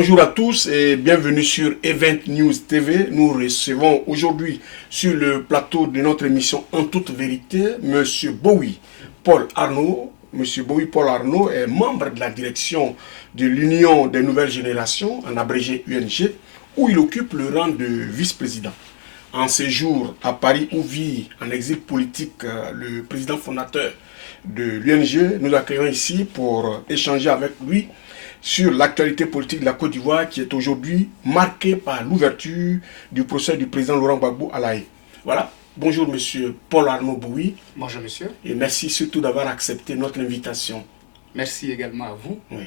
Bonjour à tous et bienvenue sur Event News TV. Nous recevons aujourd'hui sur le plateau de notre émission En toute vérité, Monsieur Bowie Paul Arnaud. Monsieur Bowie Paul Arnaud est membre de la direction de l'Union des nouvelles générations, en abrégé UNG, où il occupe le rang de vice-président. En séjour à Paris où vit en exil politique le président fondateur de l'UNG, nous l'accueillons ici pour échanger avec lui sur l'actualité politique de la Côte d'Ivoire qui est aujourd'hui marquée par l'ouverture du procès du président Laurent Gbagbo à La Haye. Voilà. Bonjour monsieur Paul Arnaud Bowie. Bonjour monsieur. Et merci surtout d'avoir accepté notre invitation. Merci également à vous. Oui.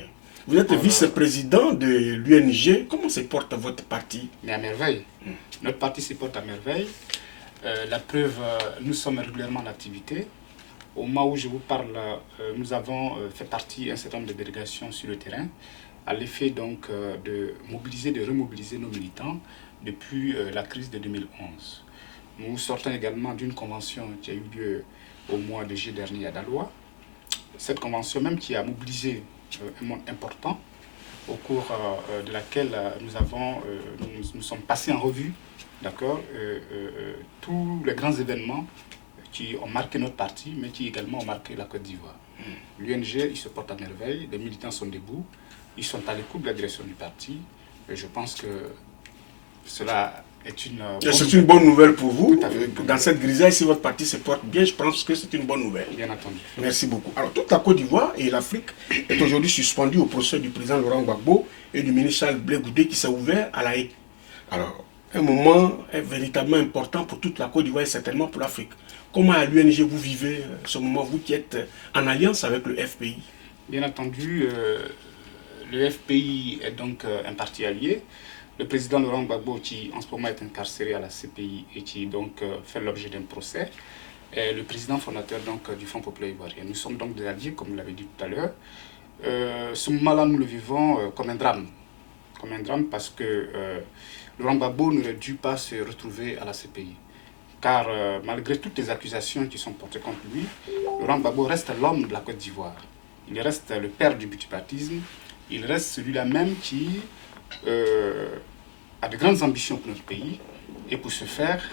Vous êtes vice-président de l'UNG. Comment se porte votre parti? Mais à merveille. Notre parti se porte à merveille. La preuve, nous sommes régulièrement en activité. Au moment où je vous parle, nous avons fait partie d'un certain nombre de délégations sur le terrain, à l'effet donc de mobiliser, de remobiliser nos militants depuis la crise de 2011. Nous sortons également d'une convention qui a eu lieu au mois de juillet dernier à Daloa. Cette convention même qui a mobilisé un monde important, au cours de laquelle nous sommes passés en revue, d'accord, tous les grands événements qui ont marqué notre parti, mais qui également ont marqué la Côte d'Ivoire. L'UNG, il se porte à merveille, les militants sont debout, ils sont à l'écoute de la direction du parti, et je pense que cela est une bonne nouvelle pour vous. Dans cette grisaille, si votre parti se porte bien, je pense que c'est une bonne nouvelle. Bien entendu. Merci beaucoup. Alors, toute la Côte d'Ivoire et l'Afrique est aujourd'hui suspendue au procès du président Laurent Gbagbo et du ministre Charles Blé Goudé qui s'est ouvert à La Haye. Alors, un moment est véritablement important pour toute la Côte d'Ivoire et certainement pour l'Afrique. Comment à l'UNG vous vivez ce moment, vous qui êtes en alliance avec le FPI? Bien entendu, le FPI est donc un parti allié. Le président Laurent Gbagbo, qui en ce moment est incarcéré à la CPI et qui donc fait l'objet d'un procès, est le président fondateur donc, du Front populaire ivoirien. Nous sommes donc des alliés, comme vous l'avez dit tout à l'heure. Ce moment-là, nous le vivons comme un drame. Comme un drame parce que Laurent Gbagbo n'aurait dû pas se retrouver à la CPI. Car malgré toutes les accusations qui sont portées contre lui, Laurent Gbagbo reste l'homme de la Côte d'Ivoire. Il reste le père du multipartisme. Il reste celui-là même qui a de grandes ambitions pour notre pays. Et pour ce faire,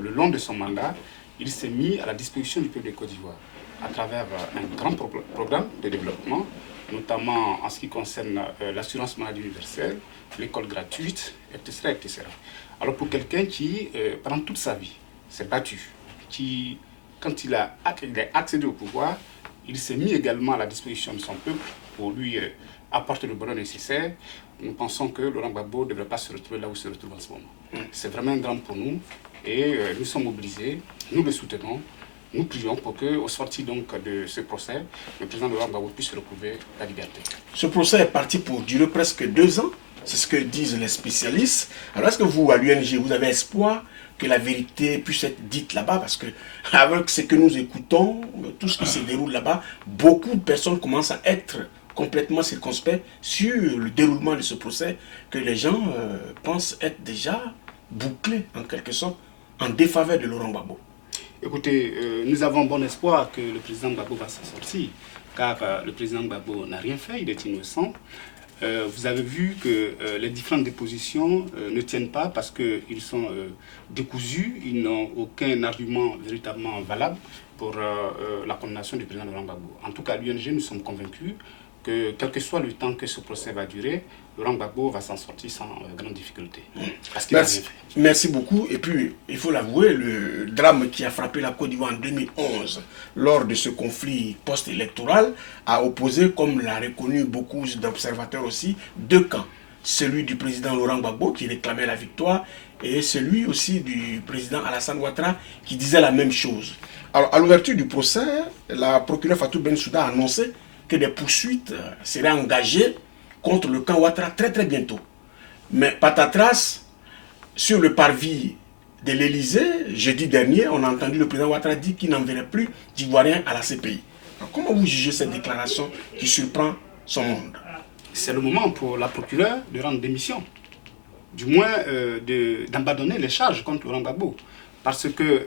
le long de son mandat, il s'est mis à la disposition du peuple de Côte d'Ivoire à travers un grand programme de développement, notamment en ce qui concerne l'assurance maladie universelle, l'école gratuite, etc., etc. Alors pour quelqu'un qui, pendant toute sa vie, s'est battu, qui, quand il a accédé au pouvoir, il s'est mis également à la disposition de son peuple pour lui apporter le bonheur nécessaire, nous pensons que Laurent Gbagbo ne devrait pas se retrouver là où il se retrouve en ce moment. C'est vraiment un drame pour nous et nous sommes mobilisés, nous le soutenons, nous prions pour qu'au sorti donc de ce procès, le président Laurent Gbagbo puisse retrouver la liberté. Ce procès est parti pour durer presque 2 ans. C'est ce que disent les spécialistes. Alors, est-ce que vous, à l'UNG, vous avez espoir que la vérité puisse être dite là-bas? Parce que, avec ce que nous écoutons, tout ce qui se déroule là-bas, beaucoup de personnes commencent à être complètement circonspects sur le déroulement de ce procès, que les gens pensent être déjà bouclés, en quelque sorte, en défaveur de Laurent Gbagbo. Écoutez, nous avons bon espoir que le président Gbagbo va s'en sortir, car le président Gbagbo n'a rien fait, il est innocent. Vous avez vu que les différentes dépositions ne tiennent pas parce qu'ils sont décousus, ils n'ont aucun argument véritablement valable pour la condamnation du président Laurent Gbagbo. En tout cas, à l'UNG, nous sommes convaincus que quel que soit le temps que ce procès va durer, Laurent Gbagbo va s'en sortir sans grande difficulté. Parce qu'il Merci beaucoup. Et puis, il faut l'avouer, le drame qui a frappé la Côte d'Ivoire en 2011, lors de ce conflit post-électoral, a opposé, comme l'a reconnu beaucoup d'observateurs aussi, 2 camps. Celui du président Laurent Gbagbo qui réclamait la victoire et celui aussi du président Alassane Ouattara qui disait la même chose. Alors, à l'ouverture du procès, la procureure Fatou Bensouda a annoncé que des poursuites seraient engagées contre le camp Ouattara très très bientôt. Mais patatras, sur le parvis de l'Élysée, jeudi dernier, on a entendu le président Ouattara dire qu'il n'enverrait plus d'Ivoiriens à la CPI. Alors, comment vous jugez cette déclaration qui surprend son monde? C'est le moment pour la procureure de rendre démission, du moins d'abandonner les charges contre Laurent Gbagbo. Parce que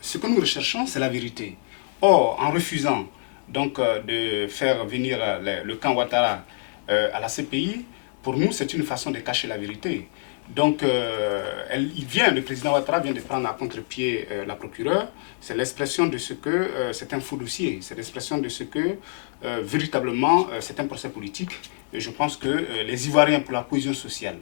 ce que nous recherchons, c'est la vérité. Or, en refusant donc de faire venir le camp Ouattara à la CPI, pour nous, c'est une façon de cacher la vérité. Donc, le président Ouattara vient de prendre à contre-pied la procureure. C'est l'expression de ce que c'est un faux dossier. C'est l'expression de ce que, véritablement, c'est un procès politique. Et je pense que les Ivoiriens, pour la cohésion sociale,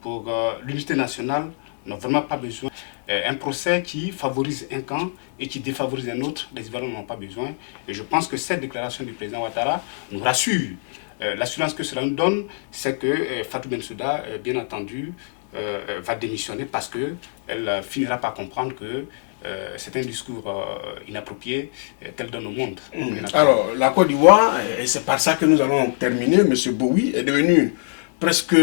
pour l'unité nationale, n'ont vraiment pas besoin. Un procès qui favorise un camp et qui défavorise un autre, les Ivoiriens n'en ont pas besoin. Et je pense que cette déclaration du président Ouattara nous rassure. L'assurance que cela nous donne, c'est que Fatou Bensouda, bien entendu, va démissionner parce qu'elle finira par comprendre que c'est un discours inapproprié qu'elle donne au monde. Alors, la Côte d'Ivoire, et c'est par ça que nous allons terminer, M. Bowie, est devenue presque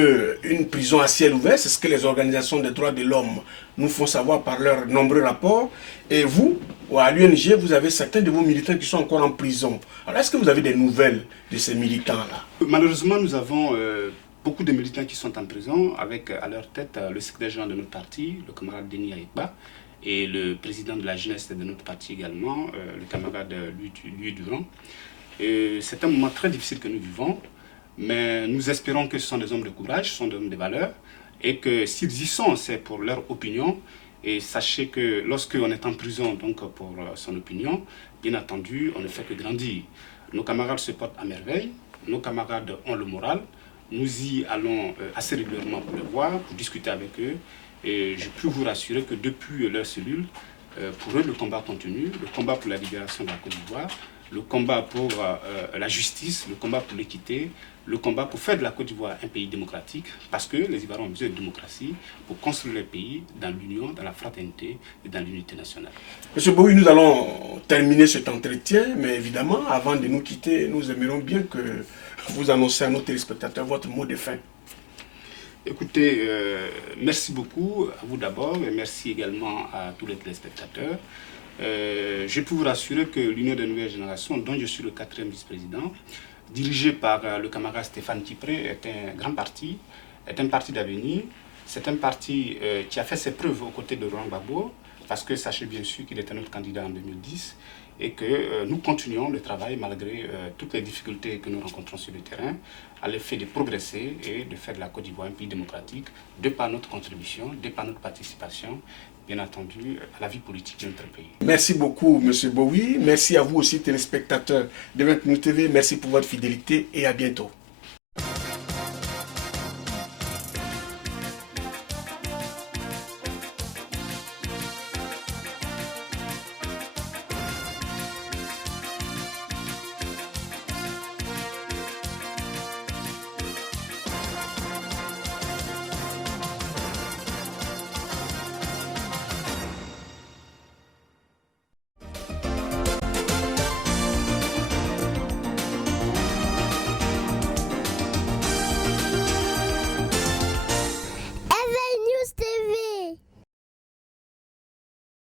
une prison à ciel ouvert. C'est ce que les organisations des droits de l'homme nous font savoir par leurs nombreux rapports. Et vous, à l'UNG, vous avez certains de vos militants qui sont encore en prison. Alors, est-ce que vous avez des nouvelles de ces militants-là? Malheureusement, nous avons beaucoup de militants qui sont en prison, avec à leur tête le secrétaire général de notre parti, le camarade Denis Aïkba, et le président de la jeunesse de notre parti également, le camarade Louis Durand. C'est un moment très difficile que nous vivons, mais nous espérons que ce sont des hommes de courage, ce sont des hommes de valeur, et que s'ils y sont, c'est pour leur opinion. Et sachez que lorsqu'on est en prison donc pour son opinion, bien entendu, on ne fait que grandir. Nos camarades se portent à merveille, nos camarades ont le moral, nous y allons assez régulièrement pour les voir, pour discuter avec eux. Et je peux vous rassurer que depuis leur cellule, pour eux, le combat continue, le combat pour la libération de la Côte d'Ivoire, le combat pour la justice, le combat pour l'équité, le combat pour faire de la Côte d'Ivoire un pays démocratique, parce que les Ivoiriens ont besoin de démocratie pour construire le pays dans l'union, dans la fraternité et dans l'unité nationale. Monsieur Bowie, nous allons terminer cet entretien, mais évidemment, avant de nous quitter, nous aimerions bien que vous annonciez à nos téléspectateurs votre mot de fin. Écoutez, merci beaucoup à vous d'abord et merci également à tous les téléspectateurs. Je peux vous rassurer que l'Union des nouvelles générations, dont je suis le 4e vice-président, dirigé par le camarade Stéphane Kipré, est un grand parti, est un parti d'avenir. C'est un parti qui a fait ses preuves aux côtés de Laurent Gbagbo, parce que sachez bien sûr qu'il était notre candidat en 2010 et que nous continuons le travail malgré toutes les difficultés que nous rencontrons sur le terrain, à l'effet de progresser et de faire de la Côte d'Ivoire un pays démocratique, de par notre contribution, de par notre participation, bien entendu, à la vie politique de notre pays. Merci beaucoup, M. Bowie. Merci à vous aussi, téléspectateurs de 20 Minutes TV. Merci pour votre fidélité et à bientôt.